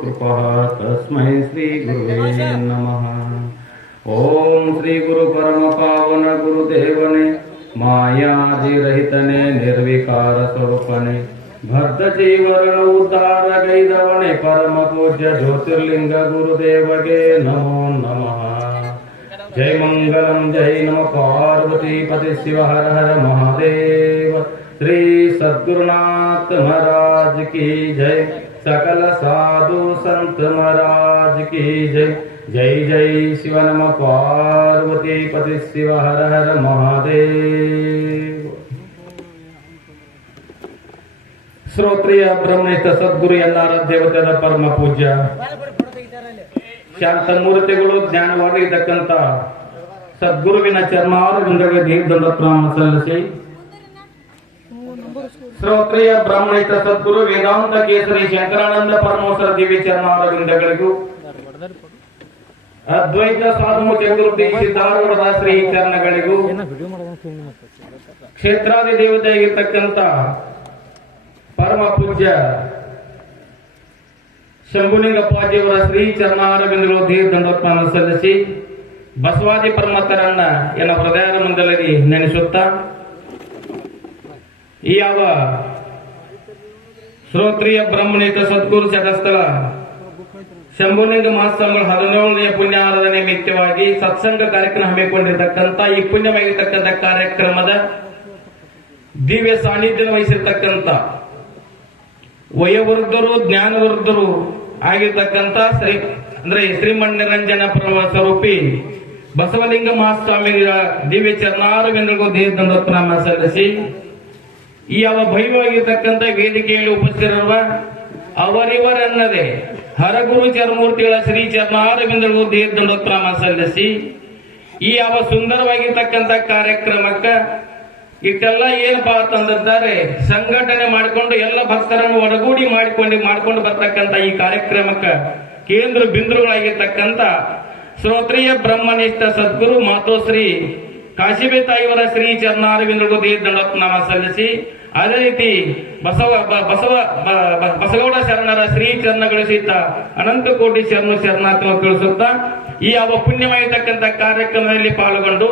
कृपः तस्मै श्री गुरुवे नमः। ओम श्री गुरु परम पावन गुरुदेवने मायादिरहितने निर्विकार स्वरूपने भक्त जीवन उद्धार गैदवने परम पूज्य ज्योतिर्लिंग गुरुदेवगे नमो नमः। जय मंगलम जय नमः पार्वती पति शिव हर हर महादेव। श्री सद्गुरुनाथ महाराज की जय। सकल साधु संत महाराज की जय। जय जय शिव नमः पार्वती पति शिव हर हर महादेव। ಶ್ರೋತ್ರಿಯ ಬ್ರಹ್ಮನಿಷ್ಠ ಸದ್ಗುರು ಎನ್ನಾರ ದೇವತೆಯ ಪರಮ ಪೂಜ್ಯ ಶಾಂತ ಮೂರ್ತಿಗಳು ಜ್ಞಾನವಾಗಿರ್ತಕ್ಕಂಥ ಸದ್ಗುರುವಿನ ಚರ್ಮಾರವಿಂದಗಳಿಗೆ ದೀರ್ಘದಂಡಪ್ರಾಮ ಸಲ್ಲಿಸಿ ಶ್ರೋತ್ರಿಯ ಬ್ರಹ್ಮನಿಷ್ಠ ಸದ್ಗುರು ವೇದಾಂತ ಕೇಸರಿ ಶಂಕರಾನಂದ ಪರಮೇಶ್ವರ ದಿವ್ಯ ಚರ್ಮಾರವಿಂದಗಳಿಗೂ ಅದ್ವೈತ ಸಾಧು ಚತುರ್ದಿ ಸಿದ್ಧಾರೂಢ ಶ್ರೀ ಚರಣಗಳಿಗೂ ಕ್ಷೇತ್ರಾದಿ ದೇವತೆಯಾಗಿರ್ತಕ್ಕಂಥ ಪರಮ ಪೂಜ್ಯ ಶಂಭುಲಿಂಗಪ್ಪಾಜಿಯವರ ಶ್ರೀ ಚರಣಾರವಿಂದಗಳು ದೀರ್ಘದಂಡೋತ್ಮಾನ ಸಲ್ಲಿಸಿ ಬಸವಾದಿ ಪರಮತರನ್ನ ಎನ್ನ ಹೃದಯದ ಮುಂದಲಗಿ ನೆನೆಸುತ್ತಾ ಈ ಯಾವ ಶ್ರೋತ್ರಿಯ ಬ್ರಹ್ಮನಿಷ್ಠ ಸದ್ಗುರು ಚಟಸ್ಥಳ ಶಂಭುಲಿಂಗ ಮಹಾಸ್ವಾಮಿಗಳ 17ನೇ ಪುಣ್ಯಾರಾಧನೆ ನಿಮಿತ್ತವಾಗಿ ಸತ್ಸಂಗ ಕಾರ್ಯಕ್ರಮ ಹಮ್ಮಿಕೊಂಡಿರ್ತಕ್ಕಂಥ ಈ ಪುಣ್ಯವಾಗಿರ್ತಕ್ಕಂಥ ಕಾರ್ಯಕ್ರಮದ ದಿವ್ಯ ಸಾನ್ನಿಧ್ಯ ವಹಿಸಿರ್ತಕ್ಕಂಥ ವಯೋವೃದ್ಧರು ಜ್ಞಾನವೃದ್ಧರು ಆಗಿರ್ತಕ್ಕಂಥ ಶ್ರೀಮನ್ ನಿರಂಜನ ಸ್ವರೂಪಿ ಬಸವಲಿಂಗ ಮಹಾಸ್ವಾಮಿಗಳ ದಿವ್ಯ ಚರಣಾರವಿಂದಗಳಿಗೂ ದೀರ್ಘದಂಡೋತ್ನಾಮ ಸಲ್ಲಿಸಿ ಈ ಯಾವ ಭೈವವಾಗಿರ್ತಕ್ಕಂಥ ವೇದಿಕೆಯಲ್ಲಿ ಉಪಸ್ಥಿತರಿರುವ ಅವರಿವರನ್ನದೇ ಹರಗುರು ಚರಮೂರ್ತಿಗಳ ಶ್ರೀ ಚರಣಾರವಿಂದಗಳಿಗೂ ದೀರ್ಘದಂಡೋತ್ನಾಮ ಸಲ್ಲಿಸಿ ಈ ಯಾವ ಸುಂದರವಾಗಿರ್ತಕ್ಕಂಥ ಕಾರ್ಯಕ್ರಮಕ್ಕ ಇಷ್ಟೆಲ್ಲ ಏನಪ್ಪಾ ಅಂತಂದಿದ್ದಾರೆ ಸಂಘಟನೆ ಮಾಡಿಕೊಂಡು ಎಲ್ಲ ಭಕ್ತರನ್ನು ಒಡಗೂಡಿ ಮಾಡಿಕೊಂಡು ಬರ್ತಕ್ಕಂಥ ಈ ಕಾರ್ಯಕ್ರಮಕ್ಕೆ ಕೇಂದ್ರ ಬಿಂದುಗಳಾಗಿರ್ತಕ್ಕಂಥ ಶ್ರೋತ್ರಿಯ ಬ್ರಹ್ಮನಿಷ್ಠ ಸದ್ಗುರು ಮಾತೋಶ್ರೀ ಕಾಶಿಬೆ ತಾಯಿಯವರ ಶ್ರೀ ಚರಣಾರವಿಂದಗಳಿಗೂ ದೀರ್ಘದಂಡೋತ್ನಾಮ ಸಲ್ಲಿಸಿ ಅದೇ ರೀತಿ ಬಸಗೌಡ ಶರಣರ ಶ್ರೀ ಚರಣಗಳು ಸಹಿತ ಅನಂತ ಕೋಟಿ ಶರಣಾರ್ಥಿ ತಿಳಿಸುತ್ತಾ ಈ ಯಾವ ಪುಣ್ಯವಾಗಿರ್ತಕ್ಕಂಥ ಕಾರ್ಯಕ್ರಮದಲ್ಲಿ ಪಾಲ್ಗೊಂಡು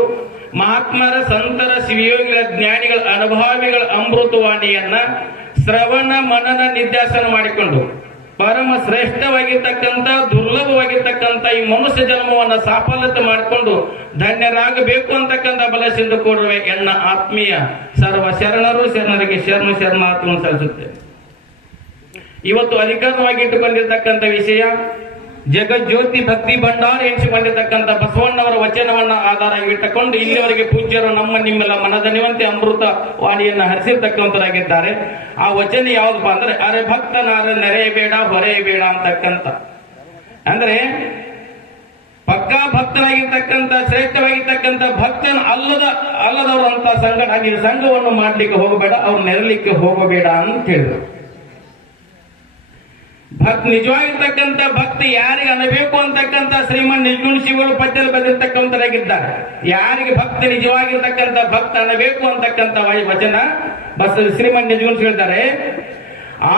ಮಹಾತ್ಮರ ಸಂತರ ಶಿವಯೋಗಿಗಳ ಜ್ಞಾನಿಗಳ ಅನುಭಾವಿಗಳ ಅಮೃತವಾಣಿಯನ್ನ ಶ್ರವಣ ಮನನ ನಿಧ್ಯಾಸನ ಮಾಡಿಕೊಂಡು ಪರಮ ಶ್ರೇಷ್ಠವಾಗಿರ್ತಕ್ಕಂಥ ದುರ್ಲಭವಾಗಿರ್ತಕ್ಕಂಥ ಈ ಮನುಷ್ಯ ಜನ್ಮವನ್ನ ಸಾಫಲ್ಯತೆ ಮಾಡಿಕೊಂಡು ಧನ್ಯರಾಗಬೇಕು ಅಂತಕ್ಕಂಥ ಬಲಸಿಂದ ಕೂಡುವೆ ಎನ್ನ ಆತ್ಮೀಯ ಸರ್ವ ಶರಣರಿಗೆ ಶರಣಾರ್ಥವನ್ನು ಸಲ್ಲಿಸುತ್ತೇನೆ. ಇವತ್ತು ಅಧಿಕಾರವಾಗಿ ಇಟ್ಟುಕೊಂಡಿರ್ತಕ್ಕಂಥ ವಿಷಯ ಜಗಜ್ಯೋತಿ ಭಕ್ತಿ ಭಂಡಾರ ಎನಿಸಿಕೊಂಡಿರ್ತಕ್ಕಂಥ ಬಸವಣ್ಣವರ ವಚನವನ್ನ ಆಧಾರವಾಗಿಟ್ಟುಕೊಂಡು ಇಲ್ಲಿವರೆಗೆ ಪೂಜ್ಯರು ನಿಮ್ಮೆಲ್ಲ ಮನದನಿವಂತೆ ಅಮೃತ ವಾಣಿಯನ್ನ ಹರಿಸಿರ್ತಕ್ಕಂಥರಾಗಿದ್ದಾರೆ. ಆ ವಚನ ಯಾವ್ದಪ್ಪ ಅಂದ್ರೆ ಅರೆ ಭಕ್ತನಾರ ನೆರೆಯಬೇಡ ಹೊರೆಯಬೇಡ ಅಂತಕ್ಕಂಥ, ಅಂದ್ರೆ ಪಕ್ಕಾ ಭಕ್ತರಾಗಿರ್ತಕ್ಕಂಥ ಶ್ರೇಷ್ಠವಾಗಿರ್ತಕ್ಕಂಥ ಭಕ್ತನ ಅಲ್ಲದವರು ಅಂತ ಸಂಘವನ್ನು ಮಾಡ್ಲಿಕ್ಕೆ ಹೋಗಬೇಡ, ಅವ್ರು ನೆರಲಿಕ್ಕೆ ಹೋಗಬೇಡ ಅಂತ ಹೇಳಿದ್ರು. ನಿಜವಾಗಿರ್ತಕ್ಕಂಥ ಭಕ್ತಿ ಯಾರಿಗೆ ಅನ್ನಬೇಕು ಅಂತಕ್ಕಂಥ ಶ್ರೀಮನ್ ನಿಜಗುಣ ಶಿವರು ಪದ್ಯದಲ್ಲಿ ಬಂದಿರತಕ್ಕಂಥರಾಗಿದ್ದಾರೆ. ಯಾರಿಗೆ ಭಕ್ತಿ ನಿಜವಾಗಿರ್ತಕ್ಕಂಥ ಭಕ್ತ ಅನ್ನಬೇಕು ಅಂತಕ್ಕಂಥ ವಚನ ಶ್ರೀಮನ್ ನಿಜಗುಣ ಹೇಳಿದ್ದಾರೆ.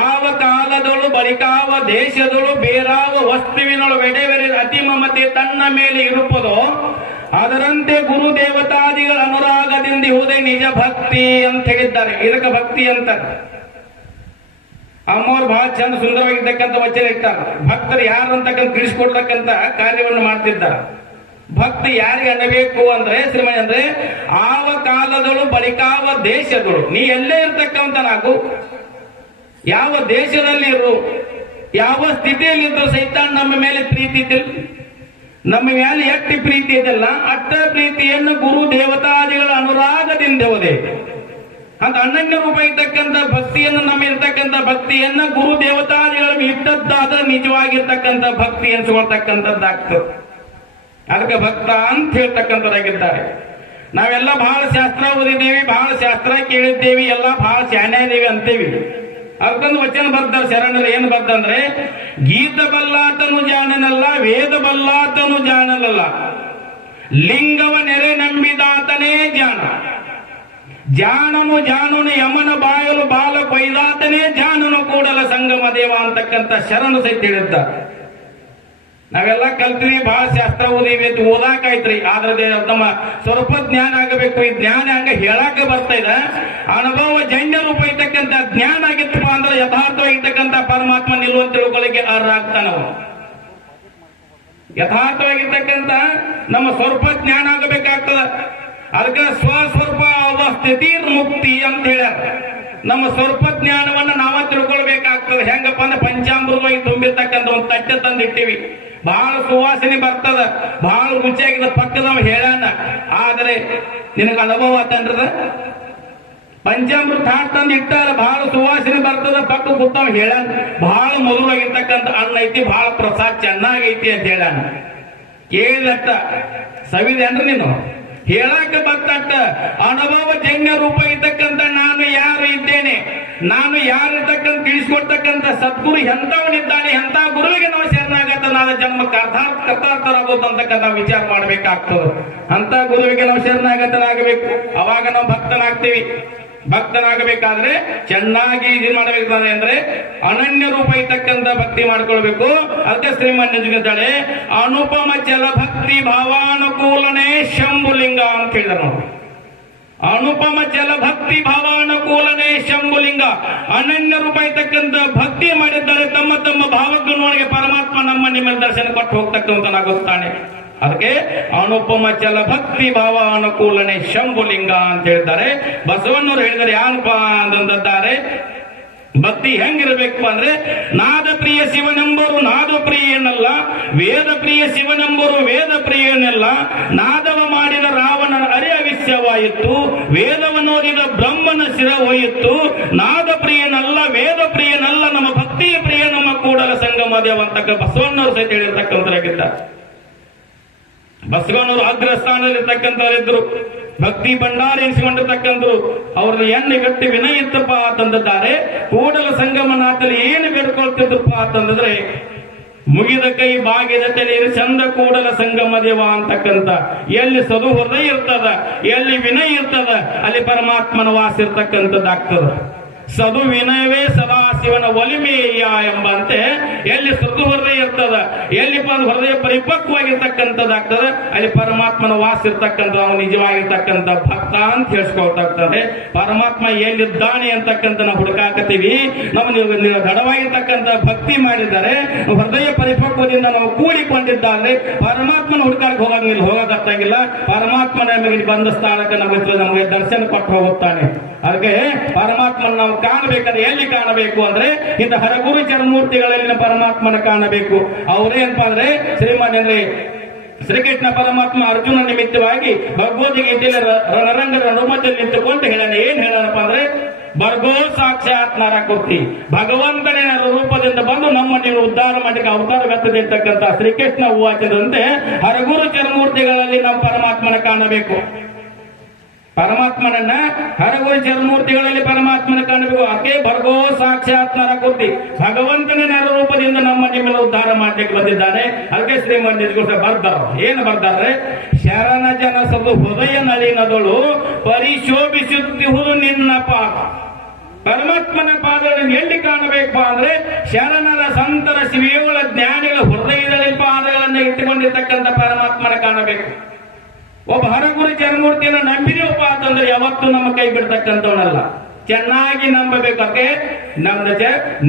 ಆವ ಕಾಲದಳು ಬಳಿಕಾವ ದೇಶದಳು ಬೇರಾವ ವಸ್ತುವಿನಳು ವೆಡೆವೆರೆ ಅತಿ ಮಮತೆ ತನ್ನ ಮೇಲೆ ಇರುವುದೋ ಅದರಂತೆ ಗುರು ದೇವತಾದಿಗಳ ಅನುರಾಗದಿಂದ ಇರುವುದೇ ನಿಜ ಭಕ್ತಿ ಅಂತ ಹೇಳಿದ್ದಾರೆ. ಇದಕ್ಕೆ ಭಕ್ತಿ ಅಂತಾರೆ. ಅಮ್ಮವ್ರು ಬಹಳ ಚಂದ ಸುಂದರವಾಗಿರ್ತಕ್ಕಂಥ ವಚನ ಇರ್ತಾರೆ. ಭಕ್ತರು ಯಾರು ಅಂತಕ್ಕಂಥ ತಿಳಿಸ್ಕೊಡ್ತಕ್ಕಂಥ ಕಾರ್ಯವನ್ನು ಮಾಡ್ತಿದ್ದಾರೆ. ಭಕ್ತಿ ಯಾರಿಗೆ ಅನ್ನಬೇಕು ಅಂದ್ರೆ ಶ್ರೀಮನ್ ಅಂದ್ರೆ ಆವ ಕಾಲದಳು ಬಳಿಕಾವ ದೇಶದಳು, ನೀ ಎಲ್ಲೇ ಇರ್ತಕ್ಕಂಥ ನಾವು ಯಾವ ದೇಶದಲ್ಲಿ ಇರು, ಯಾವ ಸ್ಥಿತಿಯಲ್ಲಿದ್ರು ಸಹಿತ ನಮ್ಮ ಮೇಲೆ ಪ್ರೀತಿ ಇದೆ. ನಮ್ಮ ಮೇಲೆ ಎಷ್ಟು ಪ್ರೀತಿ ಇದೆಲ್ಲ ಅಷ್ಟ ಪ್ರೀತಿಯನ್ನು ಗುರು ದೇವತಾದಿಗಳ ಅನುರಾಗದಿಂದ ಹೋದೆ ಅಂತ ಅನನ್ಯ ರೂಪ ಇರ್ತಕ್ಕಂಥ ಭಕ್ತಿಯನ್ನು ನಮ್ಮ ಇರ್ತಕ್ಕಂಥ ಭಕ್ತಿಯನ್ನ ಗುರು ದೇವತಾದಿಗಳ ಇಟ್ಟದ್ದಾದ್ರೆ ನಿಜವಾಗಿರ್ತಕ್ಕಂಥ ಭಕ್ತಿ ಎನಿಸಿಕೊಳ್ತಕ್ಕಂಥದ್ದಾಗ್ತದೆ. ಅದಕ್ಕೆ ಭಕ್ತ ಅಂತ ಹೇಳ್ತಕ್ಕಂಥದ್ದಾಗಿದ್ದಾರೆ. ನಾವೆಲ್ಲ ಬಹಳ ಶಾಸ್ತ್ರ ಓದಿದ್ದೇವಿ, ಬಹಳ ಶಾಸ್ತ್ರ ಕೇಳಿದ್ದೇವಿ, ಎಲ್ಲ ಬಹಳ ಶಾನ್ಯಾದೇವಿ ಅಂತೇವಿ. ಅದಕ್ಕೊಂದು ವಚನ ಬರ್ತಾರೆ ಶರಣರು, ಏನು ಬರ್ದಂದ್ರೆ ಗೀತ ಬಲ್ಲಾತನು ಜಾಣನಲ್ಲ, ವೇದ ಬಲ್ಲಾತನು ಜಾಣನಲ್ಲ, ಲಿಂಗವ ನೆರೆ ನಂಬಿದಾತನೇ ಜಾಣ. ಜಾನನು ಜಾನುನು ಯಮನ ಬಾಯಲು ಬಾಲ ಕೊಯ್ದಾತನೇ ಜಾನನು ಕೂಡಲ ಸಂಗಮ ದೇವ ಅಂತಕ್ಕಂಥ ಶರಣು ಸಹಿತ ಹೇಳಿದ್ದ. ನಾವೆಲ್ಲ ಕಲ್ತೀವಿ, ಬಹಳ ಶಾಸ್ತ್ರ ಓದಿವಿ ಅಂತ ಓದಾಕಾಯ್ತ್ರಿ. ಆದ್ರೆ ನಮ್ಮ ಸ್ವಲ್ಪ ಜ್ಞಾನ ಆಗಬೇಕು. ಈ ಜ್ಞಾನ ಹಂಗ ಹೇಳಾಕ ಬರ್ತಾ ಇದೆ. ಅನುಭವ ಜನ್ಯ ರೂಪ ಇರ್ತಕ್ಕಂಥ ಜ್ಞಾನ ಆಗಿತ್ತಪ್ಪ ಅಂದ್ರೆ ಯಥಾರ್ಥವಾಗಿರ್ತಕ್ಕಂಥ ಪರಮಾತ್ಮ ನಿಲ್ಲುವಂತ ತಿಳ್ಕೊಳ್ಳಿಕ್ಕೆ ಅರ್ಹ ಆಗ್ತಾನ. ಯಥಾರ್ಥವಾಗಿರ್ತಕ್ಕಂಥ ನಮ್ಮ ಸ್ವಲ್ಪ ಜ್ಞಾನ ಆಗಬೇಕಾಗ್ತದ. ಅದಕ್ಕೆ ಸ್ವಸ್ವರೂಪ ಅವಸ್ಥಿತಿ ಮುಕ್ತಿ ಅಂತ ಹೇಳ್ಯಾರ. ನಮ್ಮ ಸ್ವಲ್ಪ ಜ್ಞಾನವನ್ನ ನಾವ ತಿಳ್ಕೊಳ್ಬೇಕಾಗ್ತದೆ. ಹೆಂಗಪ್ಪ ಅಂದ್ರೆ ಪಂಚಾಮೃತವಾಗಿ ತುಂಬಿರ್ತಕ್ಕಂಥ ಒಂದು ತಟ್ಟೆ ತಂದಿಟ್ಟಿವಿ, ಬಹಳ ಸುವಾಸನೆ ಬರ್ತದ, ಬಹಳ ರುಚಿಯಾಗಿದ್ದ ಪಕ್ಕದವ ಹೇಳಾನ. ಆದ್ರೆ ನಿನಗೆ ಅನುಭವ ಆತನ್ರದ ಪಂಚಾಮೃತ ಹಾಟ್ ತಂದು ಇಟ್ಟಾರ, ಬಹಳ ಸುವಾಸನೆ ಬರ್ತದ, ಪಕ್ಕ ಕೂತವ್ ಹೇಳಾನ ಬಹಳ ಮಧುರವಾಗಿರ್ತಕ್ಕಂಥ ಅನ್ನ ಐತಿ, ಬಹಳ ಪ್ರಸಾದ ಚೆನ್ನಾಗೈತಿ ಅಂತ ಹೇಳಾನ. ಕೇಳಿದಟ್ಟ ಸವಿದೇನ್ರಿ ನೀನು ಹೇಳಾಕ ಬರ್ತಟ್ಟ ಅನುಭವ ಜನ್ಯ ರೂಪ ಇರ್ತಕ್ಕಂಥ ನಾನು ಯಾರು ಇದ್ದೇನೆ, ನಾನು ಯಾರು ಇರ್ತಕ್ಕಂಥ ತಿಳಿಸ್ಕೊಡ್ತಕ್ಕಂಥ ಸದ್ಗುರು ಎಂತವನಿದ್ದಾನೆ, ಎಂತ ಗುರುವಿಗೆ ನಾವು ಶರಣಾಗತನಾದ ಜನ್ಮ ಕರ್ತಾರ್ಥರಾಗೋದಂತಕ್ಕಂಥ ವಿಚಾರ ಮಾಡ್ಬೇಕಾಗ್ತದೆ. ಅಂತ ಗುರುವಿಗೆ ನಾವು ಶರಣಾಗತನಾಗಬೇಕು. ಅವಾಗ ನಾವು ಭಕ್ತನಾಗ್ತೀವಿ. ಭಕ್ತನಾಗಬೇಕಾದ್ರೆ ಚೆನ್ನಾಗಿ ಇದು ಮಾಡಬೇಕಾದ್ರೆ ಅಂದ್ರೆ ಅನನ್ಯ ರೂಪ ಇರ್ತಕ್ಕಂಥ ಭಕ್ತಿ ಮಾಡ್ಕೊಳ್ಬೇಕು. ಅದಕ್ಕೆ ಶ್ರೀಮಂತಾಳೆ ಅನುಪಮ ಚಲ ಭಕ್ತಿ ಭಾವಾನುಕೂಲನೇ ಶಂಭುಲಿಂಗ ಅಂತ ಹೇಳಿದ್ರು ನಾವು. ಅನುಪಮ ಚಲ ಭಕ್ತಿ ಭಾವಾನುಕೂಲನೇ ಶಂಭುಲಿಂಗ. ಅನನ್ಯ ರೂಪ ಇರ್ತಕ್ಕಂಥ ಭಕ್ತಿ ಮಾಡಿದ್ದಾರೆ ತಮ್ಮ ತಮ್ಮ ಭಾವಗುಣಗಳಿಗೆ ಪರಮಾತ್ಮ ನಮ್ಮ ನಿಮ್ಮ ದರ್ಶನ ಕೊಟ್ಟು ಹೋಗ್ತಕ್ಕಂಥನಾಗುತ್ತಾನೆ. ಅದಕ್ಕೆ ಅನುಪಮ ಚಲ ಭಕ್ತಿ ಭಾವ ಅನುಕೂಲನೆ ಶಂಭುಲಿಂಗ ಅಂತ ಹೇಳ್ತಾರೆ. ಬಸವಣ್ಣವರು ಹೇಳಿದರೆ ಯಾನಪ್ಪ ಅಂತಂದಿದ್ದಾರೆ, ಭಕ್ತಿ ಹೆಂಗಿರಬೇಕು ಅಂದ್ರೆ ನಾದ ಪ್ರಿಯ ಶಿವನೆಂಬರು ನಾದ ಪ್ರಿಯನಲ್ಲ, ವೇದ ಪ್ರಿಯ ಶಿವನೆಂಬರು ವೇದ ಪ್ರಿಯನಲ್ಲ. ನಾದವ ಮಾಡಿದ ರಾವಣನ ಅರಿಯವಿಷ್ಯವಾಯಿತು, ವೇದವನ್ನು ಓದಿದ ಬ್ರಹ್ಮನ ಶಿರ ಹೋಯಿತು. ನಾದ ಪ್ರಿಯನಲ್ಲ, ವೇದ ಪ್ರಿಯನಲ್ಲ, ನಮ್ಮ ಭಕ್ತಿ ಪ್ರಿಯ ನಮ್ಮ ಕೂಡಲ ಸಂಗಮ ದೇವ ಅಂತಕ್ಕ ಬಸವಣ್ಣವರು ಸಹಿತ ಹೇಳಿರ್ತಕ್ಕಂಥರಾಗಿದ್ದಾರೆ. ಬಸವಣ್ಣವರು ಅಗ್ರ ಸ್ಥಾನದಲ್ಲಿರ್ತಕ್ಕಂಥವರಿದ್ರು, ಭಕ್ತಿ ಭಂಡಾರ ಎನಿಸಿಕೊಂಡಿರ್ತಕ್ಕಂಥರು. ಅವ್ರನ್ನ ಎಣ್ಣೆ ಗಟ್ಟಿ ವಿನಯ ಇತ್ತಪ್ಪ ಅಂತಂದಿದ್ದಾರೆ. ಕೂಡಲ ಸಂಗಮನಾಥಲ್ಲಿ ಏನು ಬೇಡ್ಕೊಳ್ತಿದ್ರಪ್ಪ ಅಂತಂದ್ರೆ ಮುಗಿದ ಕೈ ಬಾಗಿದ ತಲೆ ಚಂದ ಕೂಡಲ ಸಂಗಮ ದೇವ ಅಂತಕ್ಕಂಥ. ಎಲ್ಲಿ ಸದು ಹೃದಯ ಇರ್ತದ, ಎಲ್ಲಿ ವಿನಯ ಇರ್ತದ, ಅಲ್ಲಿ ಪರಮಾತ್ಮನ ವಾಸ ಇರ್ತಕ್ಕಂಥದ್ದಾಗ್ತದ. ಸದು ವಿನಯವೇ ಸದಾ ಶಿವನ ಒಲಿಮೆಯ ಎಂಬಂತೆ ಎಲ್ಲಿ ಸದು ಹೃದಯ ಇರ್ತದ, ಎಲ್ಲಿ ಹೃದಯ ಪರಿಪಕ್ವಾಗಿರ್ತಕ್ಕಂಥದ್ದಾಗ್ತದ, ಅಲ್ಲಿ ಪರಮಾತ್ಮನ ವಾಸ ಇರ್ತಕ್ಕಂಥ ನಾವು ನಿಜವಾಗಿರ್ತಕ್ಕಂಥ ಭಕ್ತ ಅಂತ ಹೇಳ್ಸ್ಕೊಳ್ತಾಗ್ತದೆ. ಪರಮಾತ್ಮ ಎಲ್ಲಿದ್ದಾನೆ ಅಂತಕ್ಕಂಥ ನಾವು ಹುಡುಕಾಕತ್ತೀವಿ. ನಾವು ದೃಢವಾಗಿರ್ತಕ್ಕಂಥ ಭಕ್ತಿ ಮಾಡಿದ್ದಾರೆ, ಹೃದಯ ಪರಿಪಕ್ವದಿಂದ ನಾವು ಕೂಡಿಕೊಂಡಿದ್ದಾದ್ರೆ ಪರಮಾತ್ಮನ ಹುಡುಕಾಡಕ್ಕೆ ಹೋಗಕ್ಕಾಗಿಲ್ಲ. ಪರಮಾತ್ಮ ನಮಗೆ ಬಂದ ಸ್ಥಾನಕ್ಕೆ ನಮಗೆ ದರ್ಶನ ಕೊಟ್ಟು ಹೋಗುತ್ತಾನೆ. ಅದಕ್ಕೆ ಪರಮಾತ್ಮನ ನಾವು ಕಾಣಬೇಕಾದ್ರೆ ಎಲ್ಲಿ ಕಾಣಬೇಕು ಅಂದ್ರೆ ಇಂಥ ಹರಗುರು ಚರಮೂರ್ತಿಗಳಲ್ಲಿ ಪರಮಾತ್ಮನ ಕಾಣಬೇಕು. ಅವರೇನಪ್ಪ ಅಂದ್ರೆ ಶ್ರೀಮಾನ್ಯಂದ್ರೆ ಶ್ರೀಕೃಷ್ಣ ಪರಮಾತ್ಮ ಅರ್ಜುನ ನಿಮಿತ್ತವಾಗಿ ಭಗವದ್ಗೀತೆಯಲ್ಲಿ ರಣರಂಗದ ಅನುಮತಿಯಲ್ಲಿ ನಿಂತುಕೊಂಡು ಹೇಳೋಣ. ಏನ್ ಹೇಳೋಣಪ್ಪ ಅಂದ್ರೆ ಬರ್ಗೋ ಸಾಕ್ಷಾತ್ ನರಕೃತಿ, ಭಗವಂತನೇ ರೂಪದಿಂದ ಬಂದು ನಮ್ಮ ನೀವು ಉದ್ಧಾರ ಮಾಡಲಿಕ್ಕೆ ಅವತಾರ ವ್ಯಕ್ತದಿರ್ತಕ್ಕಂಥ ಶ್ರೀಕೃಷ್ಣ ಹೂವಾಚದಂತೆ ಹರಗುರು ಚರಮೂರ್ತಿಗಳಲ್ಲಿ ನಾವು ಪರಮಾತ್ಮನ ಕಾಣಬೇಕು. ಪರಮಾತ್ಮನನ್ನ ಹರಗುರು ಚರಮೂರ್ತಿಗಳಲ್ಲಿ ಪರಮಾತ್ಮನ ಕಾಣಬೇಕು. ಅಕೆ ಭರ್ಗೋ ಸಾಕ್ಷಾತ್ ನರಕೃತಿ, ಭಗವಂತನ ರೂಪದಿಂದ ನಮ್ಮ ನಿಮ್ಮೆಲ್ಲ ಉದ್ಧಾರ ಮಾಡಲಿಕ್ಕೆ ಬಂದಿದ್ದಾನೆ. ಅದಕ್ಕೆ ಶ್ರೀಮಂತ ಬರ್ದಾರ. ಏನು ಬರ್ದಾರೆ? ಶರಣ ಜನ ಸದು ಹೃದಯ ನಳಿನದಳು ಪರಿಶೋಭಿಸುತ್ತಿಹುದು ನಿನ್ನ ಪಾದ. ಪರಮಾತ್ಮನ ಪಾದಗಳನ್ನು ಎಲ್ಲಿ ಕಾಣಬೇಕು ಅಂದ್ರೆ ಶರಣರ ಸಂತರ ಶಿವಿಯೋಳ ಜ್ಞಾನಿಗಳ ಹೃದಯದಲ್ಲಿ ಪಾದಗಳನ್ನು ಇಟ್ಟುಕೊಂಡಿರ್ತಕ್ಕಂಥ ಪರಮಾತ್ಮನ ಕಾಣಬೇಕು. ಒಬ್ಬ ಹರಗುರು ಚರಮೂರ್ತಿಯನ್ನು ನಂಬಿದೀವಪ್ಪ ಅಂತಂದ್ರೆ ಯಾವತ್ತೂ ನಮ್ಮ ಕೈ ಬಿಡ್ತಕ್ಕಂಥವನಲ್ಲ. ಚೆನ್ನಾಗಿ ನಂಬಬೇಕು. ಅದಕ್ಕೆ ನಮ್ದ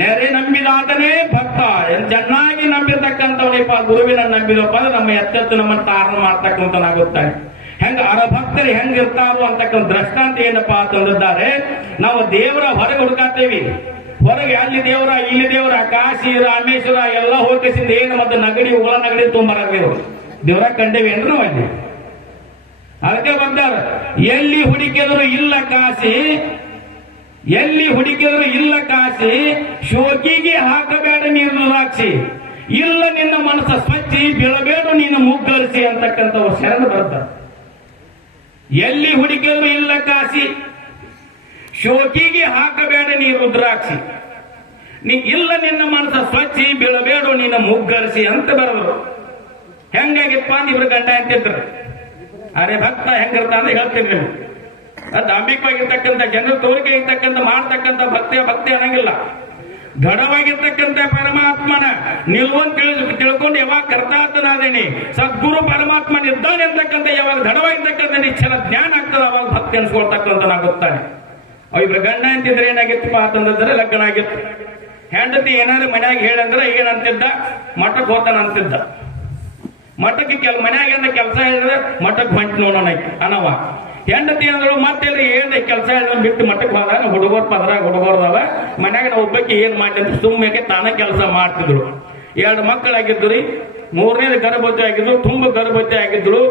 ನೆರೆ ನಂಬಿದಾತನೇ ಭಕ್ತ. ಚೆನ್ನಾಗಿ ನಂಬಿರ್ತಕ್ಕಂಥವನಿಪ್ಪ ಗುರುವಿನ ನಂಬಿದಪ್ಪ ಅಂದ್ರೆ ನಮ್ಮ ಎತ್ತೆತ್ತು ನಮ್ಮನ್ನು ತಾರಣ ಮಾಡ್ತಕ್ಕಂಥನಾಗುತ್ತಾನೆ. ಹೆಂಗ ಅರಭಕ್ತರು ಹೆಂಗಿರ್ತಾರೋ ಅಂತಕ್ಕಂಥ ದೃಷ್ಟಾಂತ ಏನಪ್ಪಾ ಅಂತಂದಿದ್ದಾರೆ. ನಾವು ದೇವರ ಹೊರಗೆ ಹುಡುಕಾತೇವಿ. ಹೊರಗೆ ಅಲ್ಲಿ ದೇವರ ಇಲ್ಲಿ ದೇವರ ಕಾಶಿ ರಾಮೇಶ್ವರ ಎಲ್ಲ ಹೋಗಿಸಿಂದ ಏನು ಮತ್ತೆ ನಗಡಿ ಉಗಳ ನಗಡಿ ತುಂಬರಾಗ್ಬೇಕು ದೇವರ ಕಂಡೇವಿ ಅಂದ್ರೆ ನಾವು ಅಲ್ಲಿ. ಅದಕ್ಕೆ ಬಂದಾರ ಎಲ್ಲಿ ಹುಡುಕಿದ್ರು ಇಲ್ಲ ಕಾಶಿ, ಎಲ್ಲಿ ಹುಡುಕಿದ್ರು ಇಲ್ಲ ಕಾಶಿ, ಶೋಕಿಗೆ ಹಾಕಬೇಡ ನೀರು ರಾಕ್ಷಿ, ಇಲ್ಲ ನಿನ್ನ ಮನಸ್ಸ ಸ್ವಚ್ಛಿ ಬೀಳಬೇಡ ನೀನು ಮುಗ್ಗರಿಸಿ ಅಂತಕ್ಕಂಥ ಶರಣ ಬರ್ತಾರೆ. ಎಲ್ಲಿ ಹುಡುಕಿದ್ರು ಇಲ್ಲ ಕಾಶಿ, ಶೋಕಿಗೆ ಹಾಕಬೇಡ ನೀ ರುದ್ರಾಕ್ಷಿ, ನೀ ಇಲ್ಲ ನಿನ್ನ ಮನಸ್ಸ ಸ್ವಚ್ಛಿ ಬೀಳಬೇಡ ನೀನು ಮುಗ್ಗರಿಸಿ ಅಂತ ಬರೋದು. ಹೆಂಗಾಗಿಪ್ಪ ಇವ್ರ ಗಂಡ ಅಂತಿದ್ರು. ಅರೆ ಭಕ್ತ ಹೆಂಗಿರ್ತ ಅಂತ ಹೇಳ್ತೀನಿ ನೀವು. ದಾಂಭಿಕವಾಗಿರ್ತಕ್ಕಂಥ ಜನರ ತೋರಿಕೆ ಇರ್ತಕ್ಕಂಥ ಮಾಡ್ತಕ್ಕಂಥ ಭಕ್ತಿ ಅನ್ನಂಗಿಲ್ಲ. ದೃಢವಾಗಿರ್ತಕ್ಕಂಥ ಪರಮಾತ್ಮನ ನಿಲ್ವನ್ ತಿಳ್ಕೊಂಡು ಯಾವಾಗ ಕರ್ತಾರ್ಥನಾದೇನಿ ಸದ್ಗುರು ಪರಮಾತ್ಮ ಇದ್ದಾನೆ ಅಂತಕ್ಕಂಥ ಯಾವಾಗ ದೃಢವಾಗಿರ್ತಕ್ಕಂಥ ನಿಶ್ಚಲ ಜ್ಞಾನ ಆಗ್ತದೆ ಅವಾಗ ಭಕ್ತಿ ಅನ್ಸ್ಕೊಳ್ತಕ್ಕಂಥನಾಗುತ್ತಾನೆ. ಇಬ್ರು ಗಂಡ ಅಂತಿದ್ರೆ ಏನಾಗಿತ್ತಪ್ಪ ಅಂತಂದ್ರೆ ಲಗ್ನ ಆಗಿತ್ತು. ಹೆಂಡತಿ ಏನಾದ್ರು ಮನ್ಯಾಗ ಹೇಳಂದ್ರೆ ಏನಂತಿದ್ದ, ಮಠಕ್ಕೆ ಹೋತಾನ ಅಂತಿದ್ದ. ಮಠಕ್ಕೆ ಮನ್ಯಾಗ ಕೆಲಸ ಹೇಳಿದ್ರೆ ಮಠಕ್ಕೆ ಹೊಂಟ್ ನೋಡೋಣ ಅನ್ನವ. ಹೆಂಡತಿ ಅಂದ್ರು ಮತ್ತೆಲ್ಲ ಏನ್ ಕೆಲಸ ಹೇಳಿದ್ರೆ ಬಿಟ್ಟು ಮಠಕ್ಕೆ ಹೋದಾಗ ಹುಡುಗರ್ ಪದ್ರಾಗ ಹುಡುಗರ್ದವ ಮನ್ಯಾಗ ನಾವು ಒಬ್ಬಕ್ಕೆ ಏನ್ ಮಾಡಿ ಅಂತ ಸುಮ್ಮನೆ ತಾನ ಕೆಲಸ ಮಾಡ್ತಿದ್ರು. 2 ಮಕ್ಕಳಾಗಿದ್ರು ರೀ. 3ನೇದು ಗರ್ಭವತಿ ಆಗಿದ್ರು, ತುಂಬ ಗರ್ಭವತಿ ಆಗಿದ್ರು.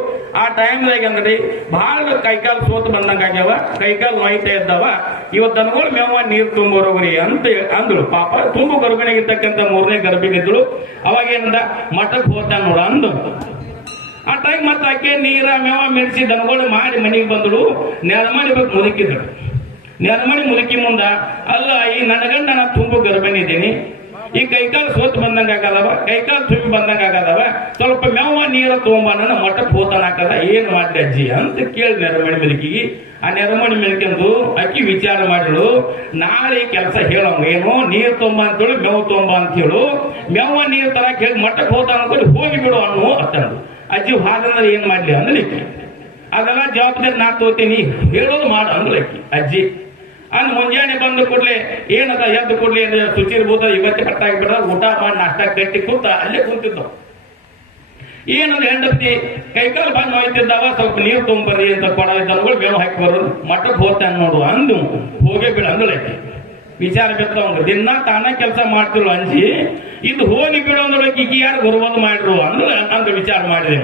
ಆ ಟೈಮ್ದಾಗ ಅಂದ್ರಿ ಬಹಳ ಕೈಕಾಲು ಸೋತು ಬಂದಂಗ ಆಗ್ಯಾವ, ಕೈಕಾಲು ನೋಯ್ತಾ ಇದ್ದಾವ. ಇವತ್ತು ದನಗಳು ಮೇವ ನೀರು ತುಂಬೋರೋಗ್ರಿ ಅಂತ ಅಂದ್ರು. ಪಾಪ ತುಂಬ ಗರ್ಭಿಣಿಗಿರ್ತಕ್ಕಂಥ 3ನೇ ಗರ್ಭಿಣಿದ್ರು. ಅವಾಗ ಏನಂದ ಮಠಕ್ಕೆ ಹೋಗ್ತಾನ ನೋಡ ಅಂದು. ಆ ಟೈಮ್ ಮತ್ತೆ ಆಕೆ ನೀರ ಮೇವ ಮೆಡಿಸಿ ದನಗಳು ಮಾಡಿ ಮನೆಗೆ ಬಂದಳು. ನೆರಮಣಿ ಬೇಕು ಮುದುಕಿದ್ರು. ನೆರಮಣಿ ಮುದುಕಿ ಮುಂದ ಅಲ್ಲ ಈ ನನಗಂಡ ನಾ ತುಂಬ ಗರ್ಭಿಣಿ ಇದ್ದೀನಿ, ಈ ಕೈಕಾಲು ಸೋತು ಬಂದಂಗ ಆಗದವ, ಕೈಕಾಲು ತುಂಬಿ ಬಂದಂಗ ಆಗದವ, ಸ್ವಲ್ಪ ಮೇವ ನೀರ ತಗೊಂಬನ ಮಠಕ್ಕೆ ಹೋತಾನ ಹಾಕದ, ಏನ್ ಮಾಡ್ಲಿ ಅಜ್ಜಿ ಅಂತ ಕೇಳಿ ನೆರಮಣಿ ಮೆಲಕಿಗೆ. ಆ ನೆರಮಣಿ ಮೆಲಕೆಂದು ಅಕ್ಕಿ ವಿಚಾರ ಮಾಡಿಳು, ನಾಳೆ ಕೆಲಸ ಹೇಳೋಂಗ ಏನೋ ನೀರ್ ತೊಂಬ ಅಂತೇಳಿ ಮೇವು ತೊಂಬ ಅಂತ ಹೇಳು, ಮೇವ ನೀರ್ ತರಕ್ ಹೇಳಿ ಮಠಕ್ಕೆ ಹೋತಾನ ಅನ್ಕೊಂಡು ಹೋಗಿ ಬಿಡು ಅನ್ನೋ ಅತ್ತಂದು. ಅಜ್ಜಿ ಹಾಗಂದ್ರೆ ಏನ್ ಮಾಡ್ಲಿ ಅಂದ್ಲಿಕ್ಕೆ, ಅದೆಲ್ಲ ಜವಾಬ್ದಾರಿ ನಾ ತೋತೀನಿ ಹೇಳೋದು ಮಾಡು ಅಂದ್ಲಕ್ಕಿ ಅಜ್ಜಿ. ಅಂದ್ ಮುಂಜಾನೆ ಬಂದು ಕೂಡ್ಲೆ ಏನದ ಎದ್ದು ಕೂಡ್ಲಿ ಶುಚಿರ್ಭೂತ ಇವತ್ತೇ ಕಟ್ಟಾಗಿ ಬಿಡ ಊಟ ಮಾಡಿ ನಾಷ್ಟ ಕಟ್ಟಿ ಕೂತ ಅಲ್ಲೇ ಕುಂತಿದ್ದವು. ಏನಂದ್ರೆ ಹೆಂಡತಿ ಕೈಕಾಲು ಬಂದು ನೋಯ್ತಿದ್ದಾವ, ಸ್ವಲ್ಪ ನೀರು ತೊಗೊಂಬರ್ರಿ ಅಂತ ಕೊಡ ದನಗಳು ಬೇವು ಹಾಕಿ ಬರೋದು, ಮಠಕ್ಕೆ ಹೋಗ್ತಾನೆ ನೋಡು ಅಂದು ಹೋಗೇ ಬಿಡ ಅಂದ್ಲಕ್ಕಿ. ವಿಚಾರ ಬಿತ್ತವಂಗ ದಿನ ತಾನ ಕೆಲಸ ಮಾಡ್ತಿರು ಅಂಜಿ ಇದು ಹೋಗಿ ಬಿಡು ಅಂದ್ರಕ್ಕೆ ಈಗ ಯಾರು ಗುರುಬೋದು ಮಾಡ್ರು ಅಂದ್ ವಿಚಾರ ಮಾಡಿದೆ.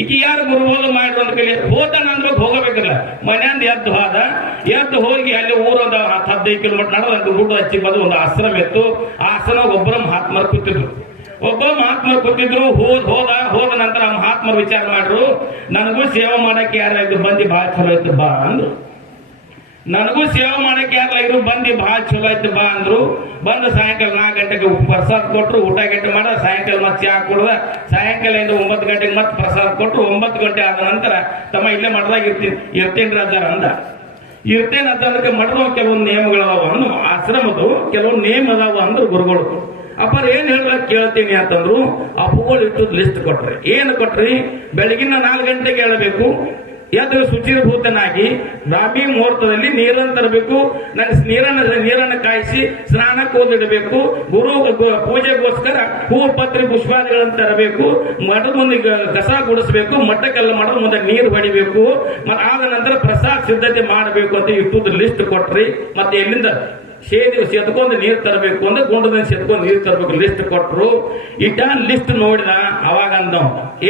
ಈಗ ಯಾರು ಗುರುಬೋದು ಮಾಡ್ರು ಅಂತ ಕೇಳಿ ಹೋತಾನ ಅಂದ್ರೆ ಹೋಗಬೇಕಲ್ಲ. ಮನೆಯಿಂದ ಎದ್ದು ಹೋಗಿ ಅಲ್ಲಿ ಊರೊಂದು 10-15 ಕಿಲೋಮೀಟರ್ ನಡೆದು ಗುಡ್ಡ ಹಚ್ಚಿ ಬಂದು ಒಂದು ಆಶ್ರಮ ಇತ್ತು. ಆ ಆಶ್ರಮ ಒಬ್ಬರ ಮಹಾತ್ಮರು ಕೂತಿದ್ರು. ಹೋದ ನಂತರ ಆ ಮಹಾತ್ಮರು ವಿಚಾರ ಮಾಡ್ರು, ನನಗೂ ಸೇವೆ ಮಾಡಕ್ಕೆ ಯಾರು ಬಂದಿ ಬಹಳ ಚಲೋ ಇತ್ತು ಬಾ ಅಂದ್ರು. ನನಗೂ ಸೇವೆ ಮಾಡಕ್ಕೆ ಯಾರು ಬಂದಿ ಬಹಳ ಚಲೋ ಆಯ್ತು ಬಾ ಅಂದ್ರು. ಬಂದು ಸಾಯಂಕಾಲ 4 ಗಂಟೆಗೆ ಪ್ರಸಾದ ಕೊಟ್ರು, ಊಟ ಗಂಟೆ ಮಾಡ, ಸಾಯಂಕಾಲ ಮತ್ತೆ ಚಾ ಕುಡ್ದ, ಸಾಯಂಕಾಲದಿಂದ 9 ಗಂಟೆಗೆ ಮತ್ತೆ ಪ್ರಸಾದ ಕೊಟ್ರು. 9 ಗಂಟೆ ಆದ ನಂತರ ತಮ್ಮ ಇಲ್ಲೇ ಮಠದಾಗ ಇರ್ತೇನ್ರಿ ಅದಾರ ಅಂದ. ಇರ್ತೇನೆ ಅದಕ್ಕೆ ಮಠದ ಕೆಲವೊಂದು ನಿಯಮಗಳದಾವ ಅಂದು, ಆಶ್ರಮದು ಕೆಲವೊಂದು ನಿಯಮ ಅದಾವ ಅಂದ್ರು ಗುರುಗಳು. ಅಪ್ಪರ್ ಏನ್ ಹೇಳ್ಬೇಕು ಕೇಳ್ತೀನಿ ಅಂತಂದ್ರು. ಅಪ್ಪುಗಳು ಇಟ್ಟು ಲಿಸ್ಟ್ ಕೊಟ್ರಿ. ಏನು ಕೊಟ್ರಿ? ಬೆಳಗಿನ 4 ಗಂಟೆಗೆ ಹೇಳಬೇಕು, ಎದ್ದು ಶುಚಿರ್ಭೂತನಾಗಿ ಬ್ರಾಹ್ಮಿ ಮುಹೂರ್ತದಲ್ಲಿ ನೀರನ್ನು ತರಬೇಕು, ನೀರನ್ನು ಕಾಯಿಸಿ ಸ್ನಾನಕ್ಕೆ ಓದಿಡಬೇಕು, ಗುರು ಪೂಜೆಗೋಸ್ಕರ ಹೂವು ಪತ್ರಿ ಪುಷ್ಪಾದಿಗಳನ್ನು ತರಬೇಕು, ಮಠದ ಮುಂದೆ ಕಸ ಗುಡಿಸಬೇಕು, ಮಠಕ್ಕೆಲ್ಲ ಮಠದ ಮುಂದೆ ನೀರು ಹೊಡಿಬೇಕು, ಆದ ನಂತರ ಪ್ರಸಾದ ಸಿದ್ಧತೆ ಮಾಡಬೇಕು ಅಂತ ಇಟ್ಟು ಲಿಸ್ಟ್ ಕೊಟ್ರಿ. ಮತ್ತೆ ಎಲ್ಲಿಂದ ಸೆತ್ಕೊಂಡು ನೀರು ತರಬೇಕು ಅಂದ್ರೆ ಗುಂಡದಿಂದ ಸೆತ್ಕೊಂಡು ನೀರು ತರಬೇಕು ಲಿಸ್ಟ್ ಕೊಟ್ರು. ಇಟ್ಟ ಲಿಸ್ಟ್ ನೋಡಿದ. ಅವಾಗ ಅಂದ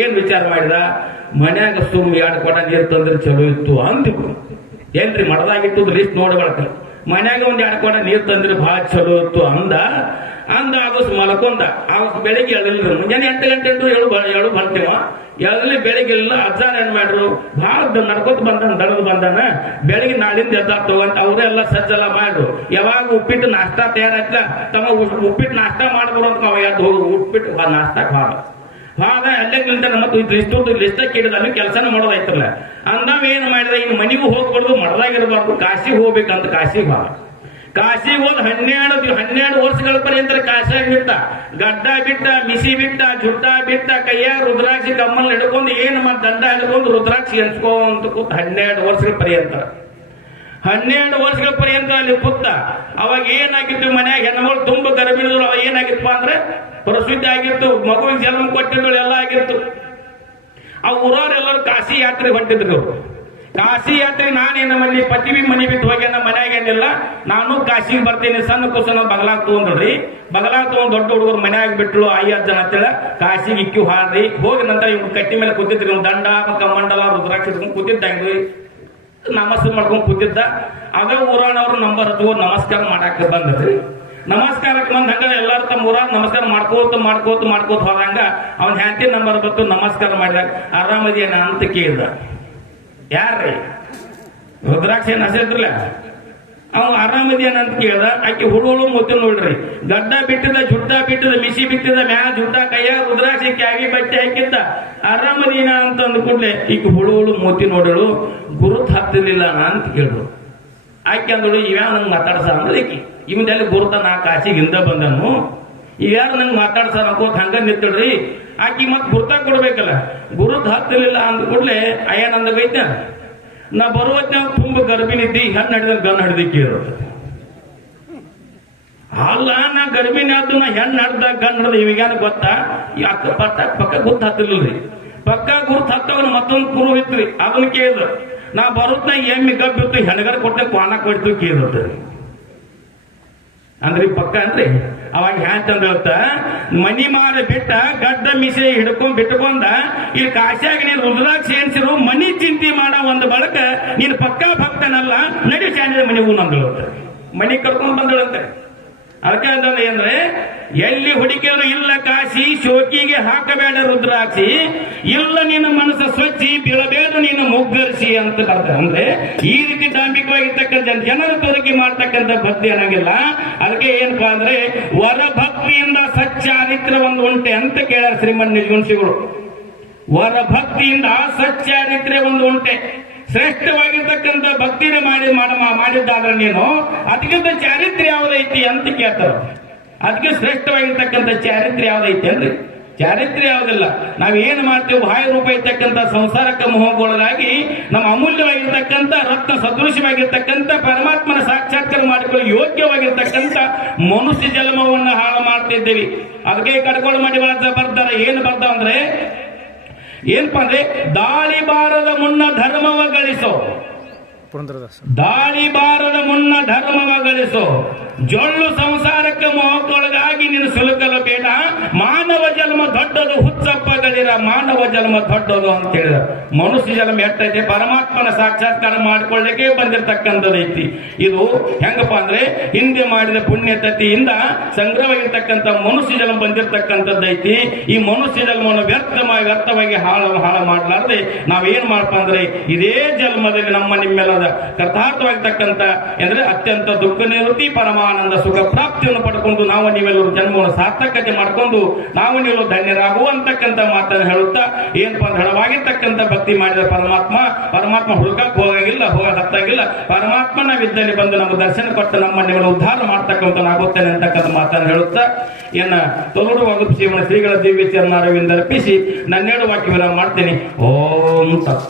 ಏನ್ ವಿಚಾರ ಮಾಡಿದ, ಮನ್ಯಾಗ ಸುಮ್ 2 ಕೊಡ ನೀರು ತಂದ್ರೆ ಚಲೋ ಇತ್ತು ಅಂದ್ವಿ. ಏನ್ರಿ ಮಠದಾಗಿಟ್ಟು ಲಿಸ್ಟ್ ನೋಡ್ಬೇಕ, ಮನ್ಯಾಗ ಒಂದ್ 2 ಕೊಡ ನೀರು ತಂದ್ರೆ ಬಹಳ ಚಲೋ ಇತ್ತು ಅಂದ. ಅದು ಮಲ್ಕೊಂಡ. ಬೆಳಿಗ್ಗೆ ಎಳಲಿಲ್ಲ. ಮುಂಜಾನೆ 8 ಗಂಟೆ ಹೇಳು ಬರ್ತೀವ. ಎಳಲಿ ಬೆಳಿಗ್ಗೆಲ್ಲ ಅಜ್ಜಾರ ಏನ್ ಮಾಡ್ರು, ಬಹಳ ನಡ್ಕೋತ ದಡದ್ ಬಂದಾನ. ಬೆಳಿಗ್ಗೆ ನಾಳಿಂದ ಎದ್ದ ತಗೊಂತ ಅವರೆಲ್ಲ ಸಜ್ಜೆಲ್ಲ ಮಾಡ್ರು. ಯಾವಾಗ ಉಪ್ಪಿಟ್ಟು ನಾಷ್ಟ ತಯಾರಾಯ್ತ ತಮ್ಮ ಉಪ್ಪಿಟ್ಟು ನಾಷ್ಟ ಮಾಡ್ಬಾರು ಅಂತ ನಾವು ಎದ್ದು ಹೋಗಿ ಉಪ್ಪಿಟ್ಟು ನಾಷ್ಟಕ್ಕೆ ಹಾದ ಅಲ್ಲೇ ನಿಲ್ತಾನೆ. ಮತ್ತೆ ಲಿಸ್ಟಕ್ಕೆ ಹಿಡಿದ ಅಲ್ಲಿ ಕೆಲಸನ ಮಾಡೋದಾಯ್ತಲ್ಲ. ಅಂದಾವ ಏನ್ ಮಾಡಿದ, ಇನ್ನು ಮನೆಗೂ ಹೋಗ್ಬಾರ್ದು, ಮಠದಾಗಿರ್ಬಾರ್ದು, ಕಾಶಿಗೆ ಹೋಗ್ಬೇಕಂತ ಕಾಶಿಗೆ ಹೋದ್ 12 ವರ್ಷಗಳ ಪರ್ಯಂತ ಕಾಶಿಯಾಗಿ ಬಿಟ್ಟ. ಗಡ್ಡ ಬಿಟ್ಟ, ಮಿಸಿ ಬಿಟ್ಟ, ಜುಟ್ಟ ಬಿಟ್ಟ, ಕೈಯಾಗ ರುದ್ರಾಕ್ಷಿ ಕಮ್ಮಲ್ ಹಿಡ್ಕೊಂಡು ಏನು ದಂಡ ಹಿಡ್ಕೊಂಡು ರುದ್ರಾಕ್ಷಿ ಎನ್ಸ್ಕೊಂತ ಕೂತ್ 12 ವರ್ಷಗಳ ಪರ್ಯಂತ 12 ವರ್ಷಗಳ ಪರ್ಯಂತ ಅಲ್ಲಿ ಕೂತ. ಅವಾಗ ಏನಾಗಿತ್ತು, ಮನ್ಯಾಗ ಹೆಣ್ಮಗಳು ತುಂಬ ಗರ್ಭಿಣಿದ್ರು. ಅವಾಗ ಏನಾಗಿತ್ತಪ್ಪ ಅಂದ್ರೆ ಪ್ರಸಿದ್ಧಿ ಆಗಿತ್ತು, ಮಗುವಿಗೆ ಜನ್ಮ ಕೊಟ್ಟಿದ್ರು, ಎಲ್ಲ ಆಗಿತ್ತು. ಆ ಊರವರೆಲ್ಲರೂ ಕಾಶಿ ಯಾತ್ರೆ ಹೊಂಟಿದ್ರು. ಕಾಶಿ ಯಾತ್ರೆ ನಾನೇನ ಮನೆ ಪತಿವಿ ಮನೆ ಬಿಟ್ಟು ಹೋಗಿ ನಮ್ಮ ಮನ್ಯಾಗ ಏನಿಲ್ಲ, ನಾನು ಕಾಶಿಗೆ ಬರ್ತೀನಿ. ಸಣ್ಣ ಕುಸನ ಬಗಲಾಗ್ ತಗೊಂಡ್ರಿ. ಬಗಲಾಗ್ ತಗೊಂಡ್ ದೊಡ್ಡ ಹುಡುಗರು ಮನ್ಯಾಗ ಬಿಟ್ಲು 5 ಜನ ಅಂತೇಳ ಕಾಶಿಗೆ ಇಕ್ಕಿ ಹಾಡ್ರಿ. ಹೋಗಿ ನಂತರ ಇವ್ರು ಕಟ್ಟಿ ಮೇಲೆ ಕೂತಿದ್ರಿ. ದಂಡ ಕಮಂಡಲ ರುದ್ರಾಕ್ಷಿ ಕೂತಿದ್ದಂಗ್ರಿ. ನಮಸ್ಕಾರ ಮಾಡ್ಕೊಂಡ್ ಕೂತಿದ್ದ. ಅದ ಊರಾನವ್ರು ನಂಬರ್ ಹಚ್ಕೊಂಡು ನಮಸ್ಕಾರ ಮಾಡಾಕ ಬಂದ್ರಿ. ನಮಸ್ಕಾರಕ್ಕೆ ಬಂದ್ ಹಂಗ ಎಲ್ಲಾರು ತಮ್ಮ ಊರಾಗ ನಮಸ್ಕಾರ ಮಾಡ್ಕೋತ ಹೋದಂಗ ಅವ್ನ ಹ್ಯಾಂತಿ ನಂಬರ್ ಬಂತು. ನಮಸ್ಕಾರ ಮಾಡಿದಾಗ ಆರಾಮದೇನ ಅಂತ ಕೇಳಿದ. ಯಾರ್ರಿ? ರುದ್ರಾಕ್ಷಿ ಏನ್ ಹಸಿದ್ರಲ್ಲ ಅವ ಆರಾಮದೇನ ಅಂತ ಕೇಳ್ದ. ಆಕೆ ಹುಡುಗಳು ಮುತ್ತು ನೋಡ್ರಿ, ಗಡ್ಡ ಬಿಟ್ಟಿದ, ಜುಡ್ಡ ಬಿಟ್ಟಿದ, ಮಿಸಿ ಬಿಟ್ಟಿದ, ಮ್ಯಾ ಜುಡ್ಡ ಕೈಯ ರುದ್ರಾಕ್ಷಿ ಕ್ಯಾವಿ ಬಟ್ಟೆ ಹಾಕಿದ್ದ, ಆರಾಮದೀನ ಅಂತ ಅಂದ ಕೂಡ್ಲೆ ಈಕೆ ಹುಡುಗಳು ಮೂತಿ ನೋಡಳು, ಗುರುತ್ ಹತ್ತಲಿಲ್ಲ ಅಂತ ಕೇಳಿದ್ರು. ಆಕೆ ಅಂದಳು, ಇವ್ಯಾವ ನಂಗೆ ಮಾತಾಡ್ಸ ಅಂದ್ರೆ ಈಕಿ ಇವಂದೆಲ್ಲ ಗುರುತ ನಾ ಕಾಸಿಗಿಂದ ಬಂದನು, ಇವ್ಯಾರು ನಂಗೆ ಮಾತಾಡ್ಸ ಅನ್ಕೋತ ಹಂಗ ನಿಂತಳ್ರಿ. ಆಕಿ ಮತ್ ಗುರುತ ಕೊಡ್ಬೇಕಲ್ಲ, ಗುರುತ್ ಹತ್ತಲಿಲ್ಲ ಅಂದ ಕೂಡ್ಲೆ ಅಯ್ಯನಂದ ಬೈತ, ನಾ ಬರುವತ್ ನಾವು ತುಂಬ ಗರ್ಭಿಣಿದ್ದಿ, ಹೆಣ್ಣು ಹಿಡಿದ ಗನ್ ಹಿಡ್ದಿಕ್ಕೆ ಇರುತ್ತೆ. ಅಲ್ಲ, ನಾ ಗರ್ಭಿಣಿ ಆದ್ದು, ನಾ ಹೆಣ್ಣು ಹಿಡ್ದ ಗನ್ ಹಿಡ್ದ ಇವಾಗೇನು ಗೊತ್ತಾ? ಪಕ್ಕ ಗುರ್ತು ಹತ್ತಿಲ್ರಿ. ಪಕ್ಕ ಗುರ್ತು ಹತ್ತವನು ಮತ್ತೊಂದು ಕುರು ಇತ್ರಿ, ಅದನ್ನ ಕೇಳಿದ್ರು. ನಾ ಬರುತ್ನ ಎಮ್ಮಿ ಗಬ್ಬಿತ್ತು, ಹೆಣ್ಗರ ಕೊಟ್ಟೆ ಕ್ವಾಣ ಕೊಡ್ತು ಕೇಳಿರುತ್ತೆ ಅಂದ್ರಿ ಪಕ್ಕ ಅಂದ್ರಿ. ಅವಾಗ ಹ್ಯಾಂತಂದ ಮನಿ ಮಾರ ಬಿಟ್ಟ ಗಡ್ಡ ಮಿಸೆ ಹಿಡ್ಕೊಂಡ್ ಬಿಟ್ಕೊಂಡ ಇಲ್ಲಿ ಕಾಶ್ಯಾಗ ನೀನು ರುದ್ರಾಕ್ಷಿ ಎನ್ಸಿರು ಮನಿ ಚಿಂತೆ ಮಾಡೋ ಒಂದು ಬಳಕ ನೀನು ಪಕ್ಕಾ ಭಕ್ತನಲ್ಲ, ನಡಿ ಚಾಂದ್ರ ಮನೆಗೂ ನಂದು ಮನಿ ಕರ್ಕೊಂಡ್ ಬಂದಳಂತೆ. ಅದಕ್ಕೆ ಅಂದ್ರೆ ಎಲ್ಲಿ ಹುಡುಕಿದ್ರು ಇಲ್ಲ ಕಾಶಿ, ಶೋಕಿಗೆ ಹಾಕಬೇಡ ರುದ್ರಾಕ್ಷಿ, ಇಲ್ಲ ನಿನ್ನ ಮನಸ್ಸು ಸ್ವಚ್ಛಿ, ಬೀಳಬೇಡ ನೀನು ಮುಗ್ಗರಿಸಿ ಅಂತ ಬರ್ತಾರೆ. ಅಂದ್ರೆ ಈ ರೀತಿ ಡಾಂಬಿಕವಾಗಿರ್ತಕ್ಕಂಥ ಜನರ ತೋರಿಕೆ ಮಾಡ್ತಕ್ಕಂಥ ಭಕ್ತಿ ಏನಾಗಿಲ್ಲ. ಅದಕ್ಕೆ ಏನಪ್ಪಾ ಅಂದ್ರೆ ವರ ಭಕ್ತಿಯಿಂದ ಸಚ್ಚಾರಿತ್ರ ಒಂದು ಉಂಟೆ ಅಂತ ಕೇಳ್ಯಾರ ಶ್ರೀಮನ್ ನಿಜಗುಣಸಿಗಳು. ವರ ಭಕ್ತಿಯಿಂದ ಸಚ್ಚಾರಿತ್ರ್ಯ ಒಂದು ಉಂಟೆ, ಶ್ರೇಷ್ಠವಾಗಿರ್ತಕ್ಕಂಥ ಭಕ್ತಿನ ಮಾಡಿದ್ದಾದ್ರೆ ನೀನು ಅದಕ್ಕಿಂತ ಚಾರಿತ್ರ್ಯ ಯಾವ್ದೈತಿ ಅಂತ ಕೇಳ್ತಾರ. ಅದಕ್ಕೆ ಶ್ರೇಷ್ಠವಾಗಿರ್ತಕ್ಕಂಥ ಚಾರಿತ್ರ್ಯ ಯಾವ್ದೈತಿ ಅಂದ್ರೆ ಚಾರಿತ್ರ್ಯ ಯಾವುದಿಲ್ಲ. ನಾವೇನು ಮಾಡ್ತೇವೆ, ಬಾಹ್ಯ ರೂಪ ಇರ್ತಕ್ಕಂಥ ಸಂಸಾರಕ್ಕೆ ಮೊಹಗೊಳಗಾಗಿ ನಮ್ಮ ಅಮೂಲ್ಯವಾಗಿರ್ತಕ್ಕಂಥ ರತ್ನ ಸದೃಶವಾಗಿರ್ತಕ್ಕಂಥ ಪರಮಾತ್ಮನ ಸಾಕ್ಷಾತ್ಕಾರ ಮಾಡಿಕೊಳ್ಳಿ ಯೋಗ್ಯವಾಗಿರ್ತಕ್ಕಂಥ ಮನುಷ್ಯ ಜನ್ಮವನ್ನು ಹಾಳು ಮಾಡ್ತಿದ್ದೇವೆ. ಅದಕ್ಕೆ ಕಡ್ಕೊಂಡು ಮಾಡಿ ಬರ್ತಾರೆ. ಏನು ಬರ್ತಾವ ಅಂದ್ರೆ ಏನಪ್ಪ ಅಂದ್ರೆ ದಾಳಿ ಬಾರದ ಮುನ್ನ ಧರ್ಮವ ಗಳಿಸೋ, ದಾಳಿ ಬಾರದ ಮುನ್ನ ಧರ್ಮವ ಗಳಿಸೋ, ಜೊಳ್ಳು ಸಂಸಾರಕ್ಕೆ ಮೊಹಕ್ಕೊಳಗಾಗಿ ನೀನು ಸುಲುಕಲು ಬೇಡ, ಮಾನವ ಜನ್ಮ ದೊಡ್ಡದು ಹುಚ್ಚಪ್ಪಗಳಿರ, ಮಾನವ ಜನ್ಮ ದೊಡ್ಡದು ಅಂತ ಹೇಳಿದ. ಮನುಷ್ಯ ಜನ್ಮ ಎಷ್ಟೈತೆ, ಪರಮಾತ್ಮನ ಸಾಕ್ಷಾತ್ಕಾರ ಮಾಡಿಕೊಳ್ಳಕ್ಕೆ ಬಂದಿರತಕ್ಕಂಥದೈತಿ. ಇದು ಹೆಂಗಪ್ಪ ಅಂದ್ರೆ ಹಿಂದೆ ಮಾಡಿದ ಪುಣ್ಯತತಿಯಿಂದ ಸಂಗ್ರಹವಾಗಿರ್ತಕ್ಕಂಥ ಮನುಷ್ಯ ಜನ್ಮ ಬಂದಿರತಕ್ಕಂಥದ್ದೈತಿ. ಈ ಮನುಷ್ಯ ಜನ್ಮವನ್ನು ವ್ಯರ್ಥವಾಗಿ ಹಾಳು ಮಾಡಲಾರ್ದೆ ನಾವೇನ್ ಮಾಡಪ್ಪ ಅಂದ್ರೆ ಇದೇ ಜನ್ಮದಲ್ಲಿ ನಮ್ಮ ನಿಮ್ಮೆಲ್ಲದ ಕರ್ತಾರ್ಥವಾಗಿರ್ತಕ್ಕಂಥ ಅಂದ್ರೆ ಅತ್ಯಂತ ದುಃಖ ನಿವೃತ್ತಿ ಪರಮಾನಂದ ಸುಖ ಪ್ರಾಪ್ತಿಯನ್ನು ಪಡ್ಕೊಂಡು ನಾವು ನೀವೆಲ್ಲರೂ ಜನ್ಮವನ್ನು ಸಾರ್ಥಕತೆ ಮಾಡ್ಕೊಂಡು ನಾವು ನೀವು ಧನ್ಯರಾಗುವಂತಕ್ಕಂಥ ಮಾತನ್ನು ಹೇಳುತ್ತಾ ಏನಪ್ಪ ದೃಢವಾಗಿರ್ತಕ್ಕಂಥ ಭಕ್ತಿ ಮಾಡಿದ ಪರಮಾತ್ಮ ಹುಡುಕಕ್ಕೆ ಹೋಗಂಗಿಲ್ಲ, ಹತ್ತಾಗಿಲ್ಲ. ಪರಮಾತ್ಮನ ವಿದ್ದಲ್ಲಿ ಬಂದು ನಮ್ಮ ದರ್ಶನ ಕೊಟ್ಟು ನಮ್ಮ ನೀವೆಲ್ಲ ಉದ್ಧಾರ ಮಾಡ್ತಕ್ಕಂಥ ಆಗುತ್ತೇನೆ ಅಂತಕ್ಕಂಥ ಮಾತನ್ನು ಹೇಳುತ್ತಾ ಏನ ತೊಲೂರು ವಗುಪ್ ಜೀವನ ಶ್ರೀಗಳ ದಿವ್ಯ ಚರಣಾರವಿಂದ ಅರ್ಪಿಸಿ ನನ್ನೇಳು ವಾಕ್ಯವನ್ನು ಮಾಡ್ತೇನೆ. ಓಂ ತತ್.